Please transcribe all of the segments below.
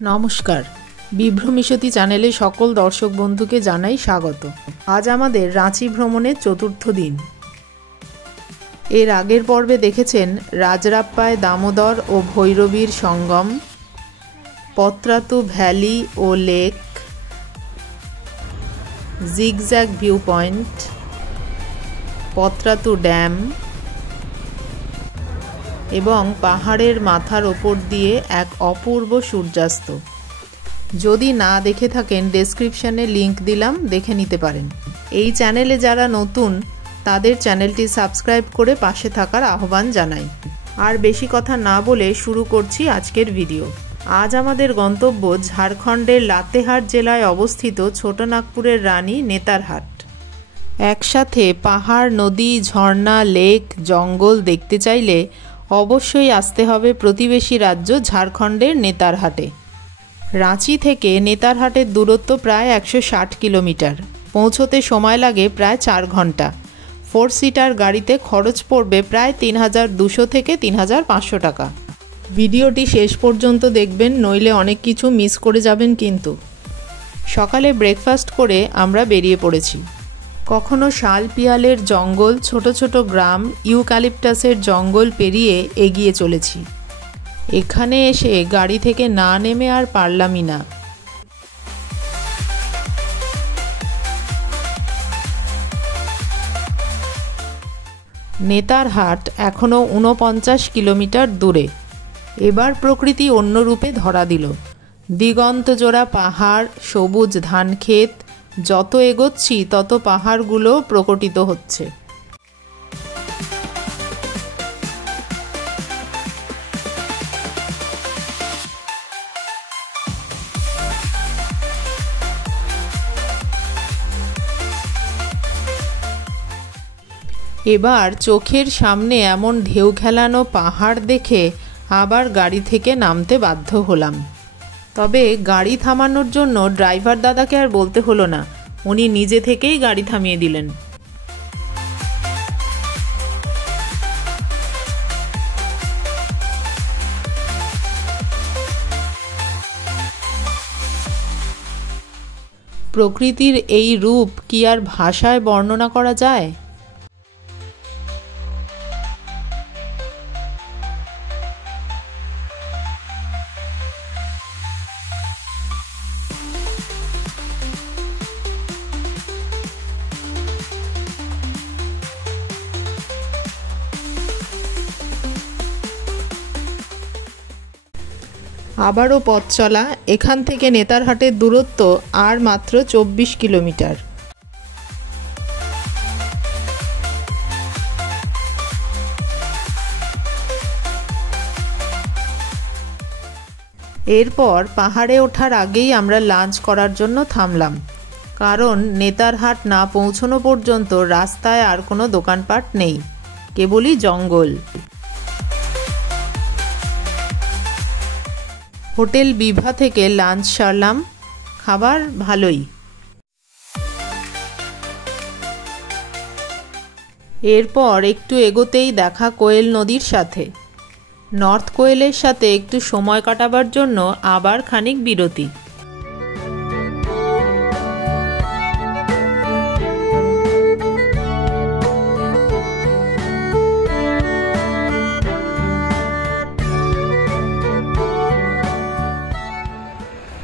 নমস্কার, বিভ্রমিষ্যতি চ্যানেলে সকল দর্শক বন্ধুকে জানাই স্বাগত। আজ আমাদের রাঁচি ভ্রমণের চতুর্থ দিন। এর আগের পর্বে দেখেছেন রাজরাপ্পায় দামোদর ও ভৈরবীর সঙ্গম, পত্রাতু ভ্যালি ও lake, zigzag view point, Patratu dam এবং পাহাড়ের মাথার ওপর দিয়ে এক অপূর্ব সূর্যাস্ত। যদি না দেখে থাকেন ডেসক্রিপশনে লিংক দিলাম, দেখে নিতে পারেন। এই চ্যানেলে যারা নতুন তাদের চ্যানেলটি সাবস্ক্রাইব করে পাশে থাকার আহ্বান জানাই। আর বেশি কথা না বলে শুরু করছি আজকের ভিডিও। আজ আমাদের গন্তব্য ঝাড়খণ্ডের লাতেহার জেলায় অবস্থিত ছোটনাগপুরের রানী নেতারহাট। একসাথে পাহাড়, নদী, ঝর্ণা, লেক, জঙ্গল দেখতে চাইলে অবশ্যই আসতে হবে প্রতিবেশী রাজ্য ঝাড়খণ্ডের নেতারহাটে। রাঁচি থেকে নেতারহাটের দূরত্ব প্রায় 160 কিলোমিটার। পৌঁছতে সময় লাগে প্রায় 4 ঘন্টা। 4 সিটার গাড়িতে খরচ পড়বে প্রায় 3200 থেকে 3500 টাকা। ভিডিওটি শেষ পর্যন্ত দেখবেন, নইলে অনেক কিছু মিস করে যাবেন। কিন্তু সকালে ব্রেকফাস্ট করে আমরা বেরিয়ে পড়েছি। কখনো শাল পিয়ালের জঙ্গল, ছোট ছোট গ্রাম, ইউক্যালিপটাসের জঙ্গল পেরিয়ে এগিয়ে চলেছি। এখানে এসে গাড়ি থেকে না নেমে আর পারলামই না। নেতারহাট এখনও 49 কিলোমিটার দূরে। এবার প্রকৃতি অন্য রূপে ধরা দিল। দিগন্ত জোড়া পাহাড়, সবুজ ধানক্ষেত, যত এগোচ্ছি তত পাহাড়গুলো প্রকটিত হচ্ছে। এবার চোখের সামনে এমন ঢেউ খেলানো পাহাড় দেখে আবার গাড়ি থেকে নামতে বাধ্য হলাম। তবে গাড়ি থামানোর জন্য ড্রাইভার দাদাকে আর বলতে হলো না, উনি নিজে থেকেই গাড়ি থামিয়ে দিলেন। প্রকৃতির এই রূপ কি আর ভাষায় বর্ণনা করা যায়? আবারও পথ চলা। এখান থেকে নেতারহাটের দূরত্ব আর মাত্র 24 কিলোমিটার। এরপর পাহাড়ে ওঠার আগেই আমরা লাঞ্চ করার জন্য থামলাম, কারণ নেতারহাট না পৌঁছানো পর্যন্ত রাস্তায় আর কোনো দোকানপাট নেই, কেবলই জঙ্গল। হোটেল বিভা থেকে লাঞ্চ সারলাম, খাবার ভালোই। এরপর একটু এগোতেই দেখা কোয়েল নদীর সাথে। নর্থ কোয়েলের সাথে একটু সময় কাটাবার জন্য আবার খানিক বিরতি।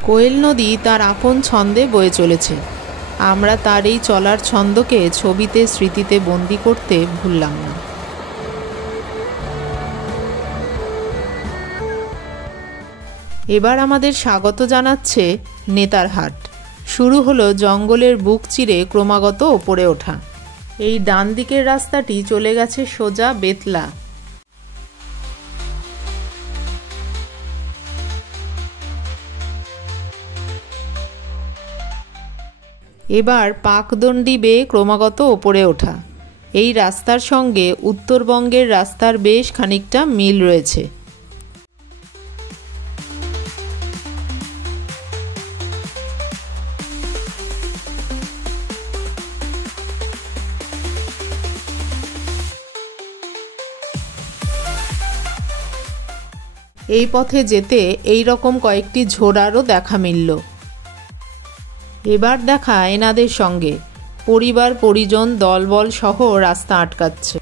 কোয়েল নদী তার আপন ছন্দে বয়ে চলেছে। আমরা তার এই চলার ছন্দকে ছবিতে, স্মৃতিতে বন্দি করতে ভুললাম না। এবার আমাদের স্বাগত জানাচ্ছে নেতারহাট। শুরু হলো জঙ্গলের বুক চিরে ক্রমাগত ওপরে ওঠা। এই ডান দিকের রাস্তাটি চলে গেছে সোজা বেতলা। এবার পাকদণ্ডি বেয়ে ক্রমাগত ওপরে ওঠা। এই রাস্তার সঙ্গে উত্তরবঙ্গের রাস্তার বেশ খানিকটা মিল রয়েছে। এই পথে যেতে এই রকম কয়েকটি ঝোড়ারও দেখা মিলল। এবার দেখা এনাদের সঙ্গে পরিবার পরিজন দলবল সহ রাস্তা আটকাচ্ছে।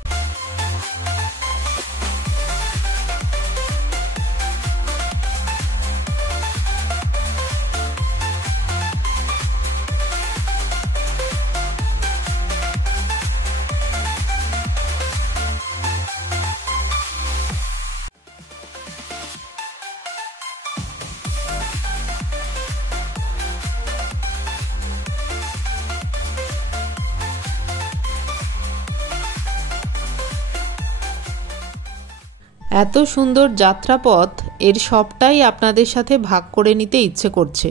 এত সুন্দর যাত্রাপথ, এর সবটাই আপনাদের সাথে ভাগ করে নিতে ইচ্ছে করছে।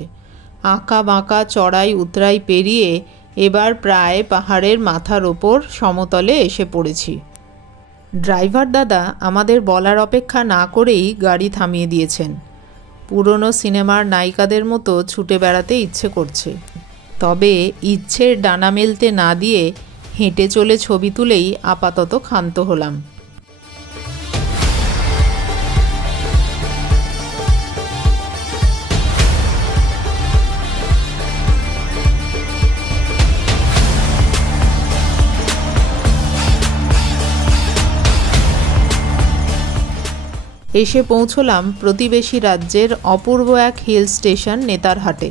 আঁকা বাঁকা চড়াই উতরাই পেরিয়ে এবার প্রায় পাহাড়ের মাথার ওপর সমতলে এসে পড়েছি। ড্রাইভার দাদা আমাদের বলার অপেক্ষা না করেই গাড়ি থামিয়ে দিয়েছেন। পুরনো সিনেমার নায়িকাদের মতো ছুটে বেড়াতে ইচ্ছে করছে, তবে ইচ্ছের ডানা মেলতে না দিয়ে হেঁটে চলে ছবি তুলেই আপাতত ক্ষান্ত হলাম। এসে পৌঁছলাম প্রতিবেশী রাজ্যের অপূর্ব এক হিল স্টেশন নেতারহাটে।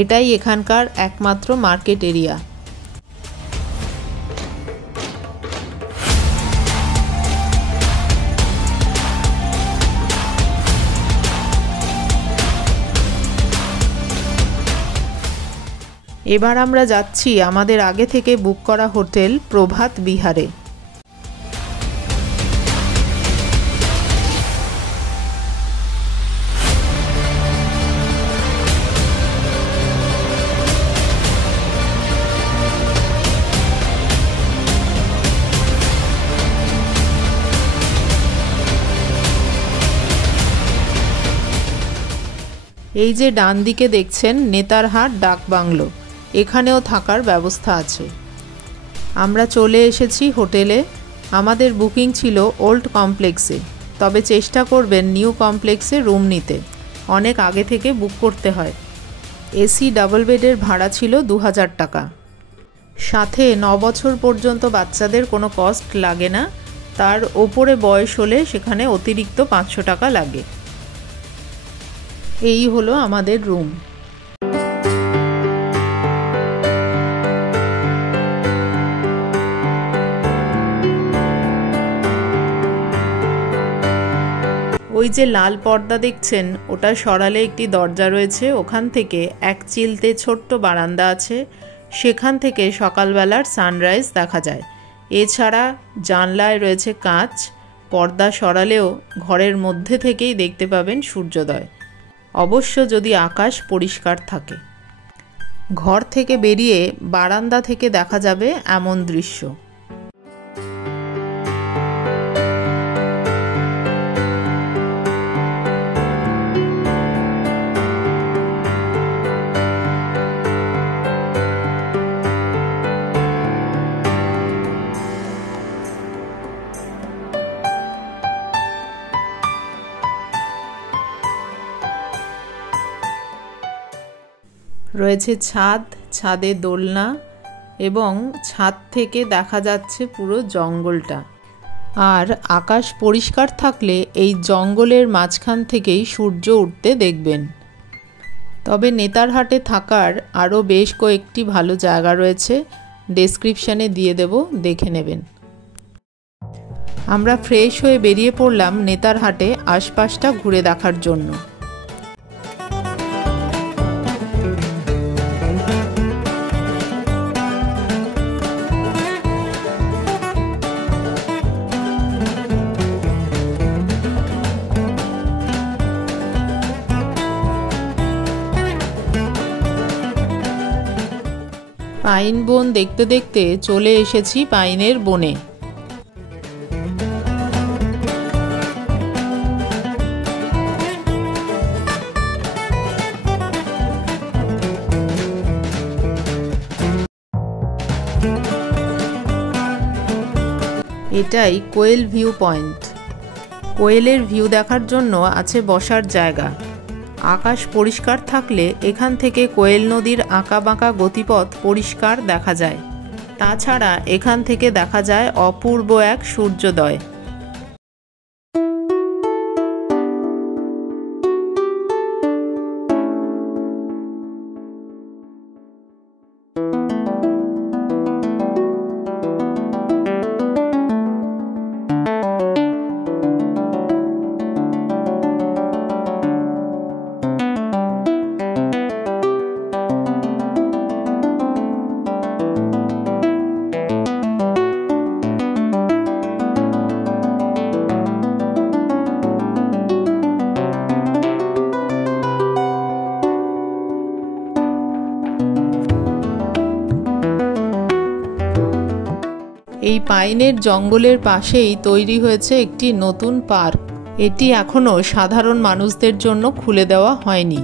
এটাই এখানকার একমাত্র মার্কেট এরিয়া। এবার আমরা যাচ্ছি আমাদের আগে থেকে বুক করা হোটেল প্রভাত বিহারে। এই যে ডান দিকে দেখছেন নেতারহাট ডাক বাংলো, এখানেও থাকার ব্যবস্থা আছে। আমরা চলে এসেছি হোটেলে। আমাদের বুকিং ছিল ওল্ড কমপ্লেক্সে, তবে চেষ্টা করবেন নিউ কমপ্লেক্সে রুম নিতে, অনেক আগে থেকে বুক করতে হয়। এসি ডাবল বেডের ভাড়া ছিল 2000 টাকা। সাথে 9 বছর পর্যন্ত বাচ্চাদের কোনো কস্ট লাগে না, তার ওপরে বয়স হলে সেখানে অতিরিক্ত 500 টাকা লাগে। এই হলো আমাদের রুম। ওই যে লাল পর্দা দেখছেন, ওটা সরালে একটি দরজা রয়েছে, ওখান থেকে এক চিলতে ছোট্ট বারান্দা আছে, সেখান থেকে সকালবেলার সানরাইজ দেখা যায়। এছাড়া জানলায় রয়েছে কাঁচ, পর্দা সরালেও ঘরের মধ্যে থেকেই দেখতে পাবেন সূর্যোদয়, অবশ্য যদি আকাশ পরিষ্কার থাকে। ঘর থেকে বেরিয়ে বারান্দা থেকে দেখা যাবে এমন দৃশ্য। রয়েছে ছাদ, ছাদে দোলনা এবং ছাদ থেকে দেখা যাচ্ছে পুরো জঙ্গলটা। আর আকাশ পরিষ্কার থাকলে এই জঙ্গলের মাঝখান থেকেই সূর্য উঠতে দেখবেন। তবে নেতারহাটে থাকার আরও বেশ কয়েকটি ভালো জায়গা রয়েছে, ডেসক্রিপশানে দিয়ে দেব, দেখে নেবেন। আমরা ফ্রেশ হয়ে বেরিয়ে পড়লাম নেতারহাটে আশপাশটা ঘুরে দেখার জন্য। পাইন বন দেখতে দেখতে চলে এসেছি পাইনের বনে। এটাই কোয়েল ভিউ পয়েন্ট। কোয়েলের ভিউ দেখার জন্য আছে বসার জায়গা। আকাশ পরিষ্কার থাকলে এখান থেকে কোয়েল নদীর আঁকাবাঁকা গতিপথ পরিষ্কার দেখা যায়। তাছাড়া এখান থেকে দেখা যায় অপূর্ব এক সূর্যোদয়। এই পাইনের জঙ্গলের পাশেই তৈরি হয়েছে একটি নতুন পার্ক। এটি এখনো সাধারণ মানুষদের জন্য খুলে দেওয়া হয়নি।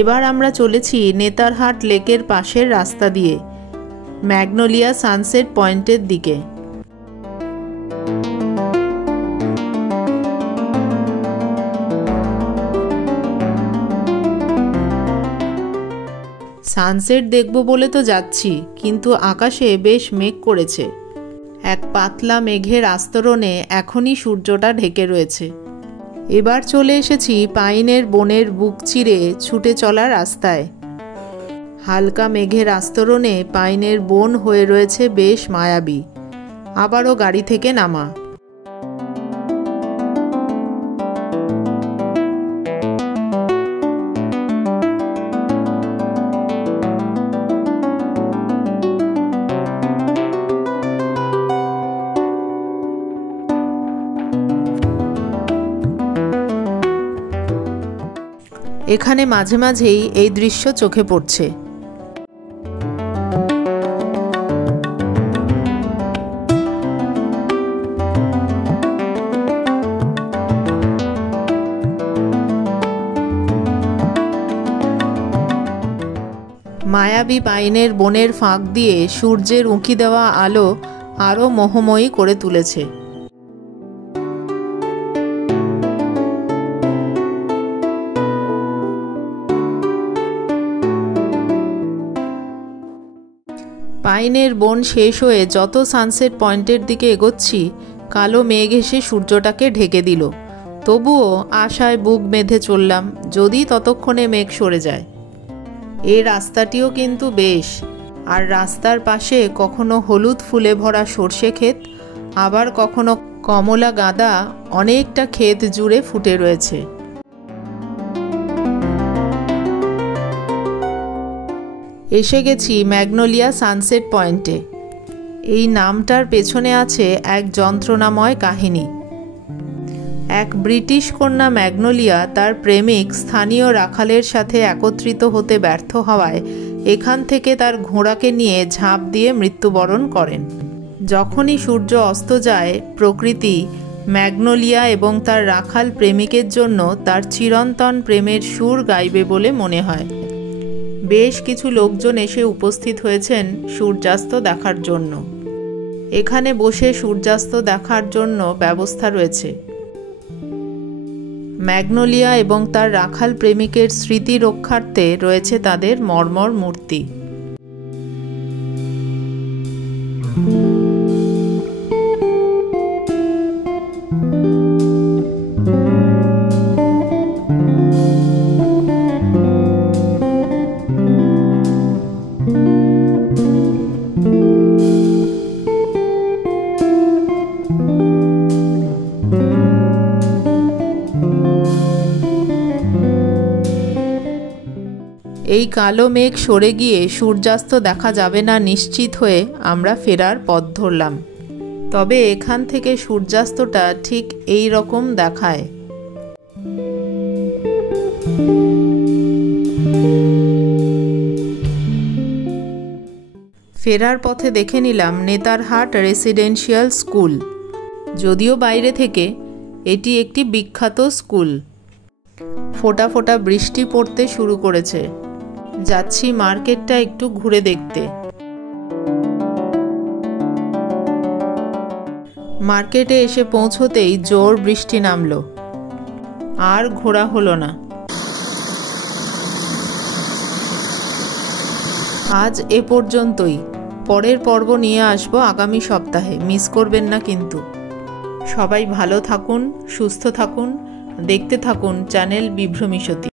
এবার আমরা চলেছি নেতারহাট লেকের পাশের রাস্তা দিয়ে ম্যাগনোলিয়া সানসেট পয়েন্টের দিকে। সানসেট দেখব বলে তো যাচ্ছি, কিন্তু আকাশে বেশ মেঘ করেছে। এক পাতলা মেঘের আস্তরণে এখনই সূর্যটা ঢেকে রয়েছে। এবার চলে এসেছি পাইনের বনের বুক চিরে ছুটে চলা রাস্তায়। হালকা মেঘের আস্তরণে পাইনের বন হয়ে রয়েছে বেশ মায়াবী। আবারও গাড়ি থেকে নামা। এখানে মাঝে মাঝেই এই দৃশ্য চোখে পড়ছে। মায়াবী পাইনের বনের ফাঁক দিয়ে সূর্যের উঁকি দেওয়া আলো আরও মোহময়ী করে তুলেছে। পাইনের বন শেষ হয়ে যত সানসেট পয়েন্টের দিকে এগোচ্ছি, কালো মেঘ এসে সূর্যটাকে ঢেকে দিল। তবুও আশায় বুক বেঁধে চললাম, যদি ততক্ষণে মেঘ সরে যায়। এই রাস্তাটিও কিন্তু বেশ। আর রাস্তার পাশে কখনো হলুদ ফুলে ভরা সর্ষে ক্ষেত, আবার কখনো কমলা গাঁদা অনেকটা ক্ষেত জুড়ে ফুটে রয়েছে। এসে গেছি ম্যাগনোলিয়া সানসেট পয়েন্টে। এই নামটার পেছনে আছে এক যন্ত্রণাময় কাহিনী। এক ব্রিটিশ কন্যা ম্যাগনোলিয়া তার প্রেমিক স্থানীয় রাখালের সাথে একত্রিত হতে ব্যর্থ হওয়ায় এখান থেকে তার ঘোড়াকে নিয়ে ঝাঁপ দিয়ে মৃত্যুবরণ করেন। যখনই সূর্য অস্ত যায়, প্রকৃতি ম্যাগনোলিয়া এবং তার রাখাল প্রেমিকের জন্য তার চিরন্তন প্রেমের সুর গাইবে বলে মনে হয়। বেশ কিছু লোকজন এসে উপস্থিত হয়েছেন সূর্যাস্ত দেখার জন্য। এখানে বসে সূর্যাস্ত দেখার জন্য ব্যবস্থা রয়েছে। ম্যাগনোলিয়া এবং তার রাখাল প্রেমিকের স্মৃতি রক্ষার্থে রয়েছে তাদের মর্মর মূর্তি। এই কালো মেঘ সরে গিয়ে সূর্যাস্ত দেখা যাবে না নিশ্চিত হয়ে আমরা ফেরার পথ ধরলাম। তবে এখান থেকে সূর্যাস্তটা ঠিক এই রকম দেখায়। ফেরার পথে দেখে নিলাম নেতারহাট রেসিডেন্সিয়াল স্কুল। যদিও বাইরে থেকে এটি একটি বিখ্যাত স্কুল। ফোঁটা ফোঁটা বৃষ্টি পড়তে শুরু করেছে। যাচ্ছি মার্কেটটা একটু ঘুরে দেখতে। মার্কেটে এসে পৌঁছতেই জোর বৃষ্টি নামলো, আর ঘোরা হলো না। আজ এ পর্যন্তই। পরের পর্ব নিয়ে আসবো আগামী সপ্তাহে, মিস করবেন না কিন্তু। সবাই ভালো থাকুন, সুস্থ থাকুন, দেখতে থাকুন চ্যানেল বিভ্রমীসতী।